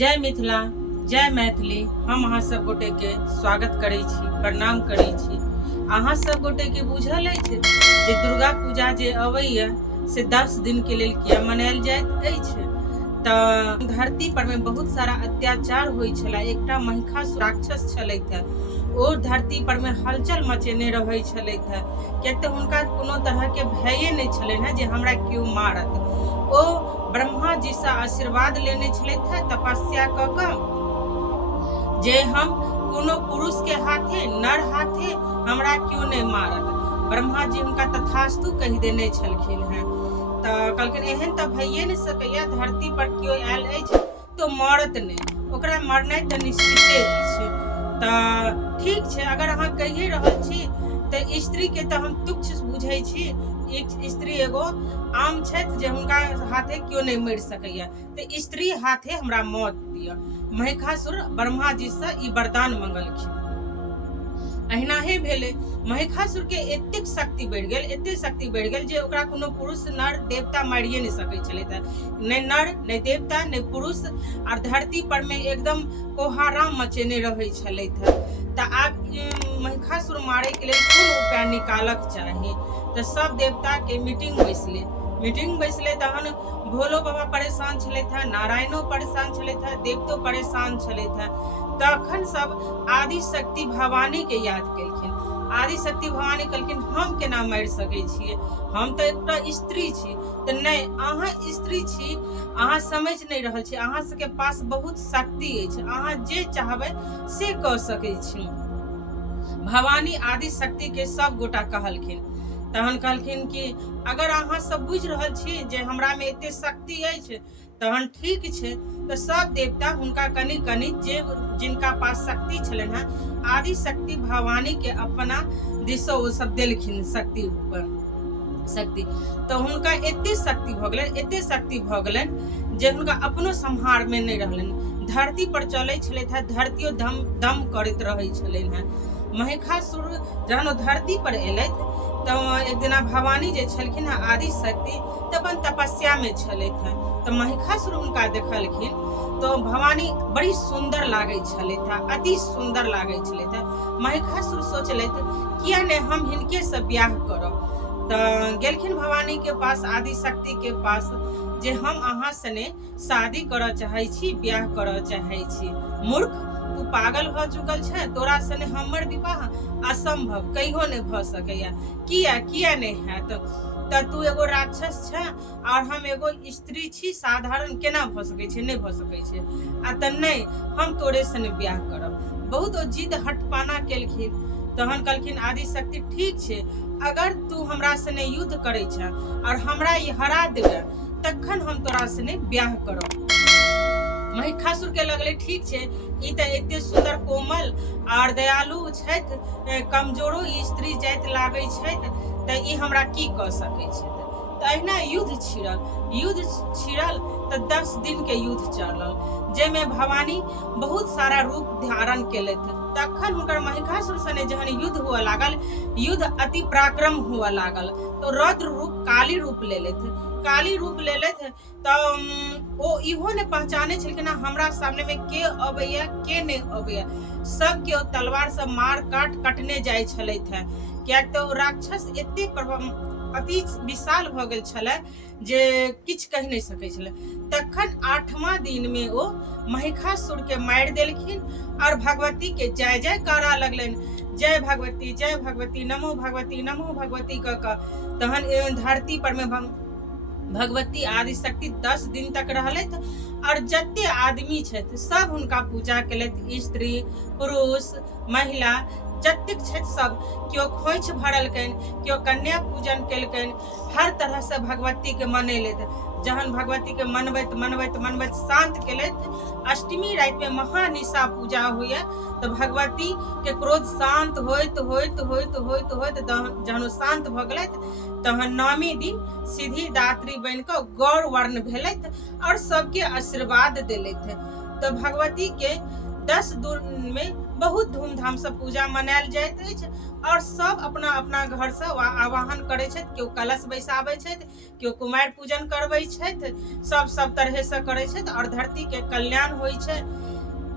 जय मिथिला, जय मैथिली। हम अहाँ सब गोटे के स्वागत करै छी, प्रणाम करै छी। अहाँ सब गोटे के बुझल अछि जे दुर्गा पूजा जे अबैया से 10 दिन के लेल किया मनायल जाइत अछि। तऽ धरती पर में बहुत सारा अत्याचार होइ छला। एकटा महिषासुर राक्षस छलैथ है, ओ धरती पर में हलचल मचेने रहै छलैथ है, कियाक तऽ हुनका कोनो तरह के भये नहि छलनि है जे हमरा केओ मारत। ओ ब्रह्मा जी से आशीर्वाद लेने छलैथ है तपस्या क क जे हम कोनो पुरुष के हाथे, नर हाथे हमरा क्यों नहीं मारत। ब्रह्मा जी हुनका तथास्तु कहि देने छलखिन हैं। तऽ कहलखिन एहन तऽ भइए नहि सकैया, धरती पर केओ आयल अछि तो मरत नहि, ओकरा मरनाइ तऽ निश्चिते छै। तऽ ठीक छै, अगर अहाँ कहिए रहल छी तऽ स्त्री के तऽ हम तुच्छ बुझै छी। एक स्त्री एगो आम छथि जे हुनका हाथे क्यों नहीं मरि सकैया, तऽ स्त्री हाथे हमरा मौत दिअ। महिषासुर ब्रह्मा जी से ई वरदान मंगलखिन। अहिनाहे भेलै। महिषासुर के एतेक शक्ति बढ़ि गेल, एतेक शक्ति बढ़ि गेल जे ओकरा कोनो पुरुष नर देवता मारिए नहीं सकै छलैथ। नहीं नर, नहीं देवता, नहीं पुरुष, और धरती पर में एकदम कोहाराम मचेने रहै छलैथ। तऽ आब महिषासुर मारे के लेल कोन उपाय निकालक चाही। तऽ सब देवता के मीटिंग बैसले तहन भोलो बाबा परेशान छलैथ, नारायणो परेशान छलैथ, देवतो परेशान छलैथ। तखन सब आदि शक्ति भवानी के याद केलखिन। आदि शक्ति भवानी कहलखिन हम केना मारि सकै छियै, हम तऽ एकटा स्त्री छी। तऽ नहीं, अहाँ स्त्री छी, अहाँ समझ नहीं रहल छी, अहाँ सबके पास बहुत शक्ति अछि, अहाँ जे चाहबै से कऽ सकै छी। भवानी आदि शक्ति के सब गोटा कहलखिन। तहन कहलखिन कि अगर अहाँ सब बुझि रहल छी जे हमरा में एते शक्ति अछि तहन ठीक छै। तऽ सब देवता हुनका कनि कनि जे जिनका पास शक्ति छलनि हैं, आदि शक्ति भवानी के अपना दिशो ओ सब देलखिन शक्ति रूप शक्ति। तऽ हुनका एते शक्ति भऽ गेलनि जे हुनका अपनो संहार में नहीं रहलनि। धरती पर चलै छलैथ, धरतियो दम करैत रहै छलनि हैं। महिषासुर जहन ओ धरती पर एलैथ तऽ एक दिना भवानी जे छलखिन हैं आदि शक्ति, तऽ अपन तपस्या में छलैथ हैं। तऽ महिषासुर हुनका देखलखिन तो भवानी बड़ी सुंदर लागे छलैथ, अति सुंदर लागे छलैथ। महिषासुर सोचलैथ किया ने हम हिनके से ब्याह करब। तऽ गेलखिन भवानी के पास, आदि शक्ति के पास, जे हम अहाँ सने शादी करऽ चाहै छी, ब्याह करऽ चाहै छी। मूर्ख, तू पागल भऽ चुकल छै, तोरा सने हमर विवाह असंभव, कहियो नहीं भऽ सकैया। किया नहीं हैत, तऽ तू एगो राक्षस छै और हम एगो स्त्री छी, साधारण, केना भऽ सकै छै, नहीं भऽ सकै छै। आ तऽ नहीं, हम तोरे सने ब्याह करब। बहुत ओ जिद हटपाना केलखिन। तहन कहलखिन आदि शक्ति ठीक छै, अगर तू हमरा सने युद्ध करै छै और हमरा ई हरा देबे तखन हम तोरा सने ब्याह करब। महिषासुर के लगले ठीक छै, ई तऽ एते सुंदर कोमल और दयालु छथि, कमजोरो ई स्त्री जाइत लागै छथि, तऽ ई हमरा की कऽ सकै छथि। तऽ अहिना युद्ध छिड़ल तऽ 10 दिन के युद्ध चलल, जेमे भवानी बहुत सारा रूप धारण केलथि। तखन हुनकर महिषासुर सने जहन युद्ध हुआ लागल, युद्ध अति पराक्रम हुआ लागल, तो रौद्र रूप, काली रूप लेलथि। तऽ ओ इहो ने पहचाने छलखिन हमरा सामने में के अबैया के नहीं अबैया। सबके ओ तलवार से मार काट कटने जाय छलैथ है, कियाक तऽ राक्षस एते अति विशाल भऽ गेल छलै जे किछु कहि नहीं सकै छलै। तखन 8वां दिन में ओ महिषासुर के मारि देलखिन और भगवती के जय जयकारा लगलनि। जय भगवती, नमो भगवती कऽ कऽ तहन धरती पर में भगवती आदि शक्ति 10 दिन तक रहलथि और जते आदमी छथि सब हुनका पूजा केलथि। स्त्री, पुरुष, महिला जतेक छथि सब, केओ खोइछ भरलकनि, केओ कन्या पूजन केलकनि, हर तरह से भगवती के मनेलथि। जहन भगवती के मनबैत शांत केलथि, अष्टमी राति में महानिशा पूजा हुए, तो भगवती के क्रोध शांत होइत जहन शांत भऽ गेलथि, तहन 9वीं दिन सीधी दात्री बन कऽ गौर वर्ण भेलथि और सबके आशीर्वाद देलथि। तो भगवती के 10 दिन में बहुत धूमधाम से पूजा मनायल जाइत अछि और सब अपना अपना घर से आवाहन करै छथि। केओ कलश बैसाबै छथि, केओ कुमारि पूजन करबै छथि, सब तरह से करै छथि और धरती के कल्याण होइ छै।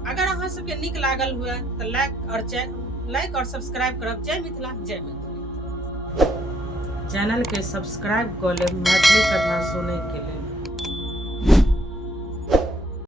अगर अहाँ सबके नीक लागल हुए तो लाइक और सब्सक्राइब करब। जय मिथिला, जय मैथिली। चैनल के सब्सक्राइब कर लेब मैथिली कथा सुनै के लेल।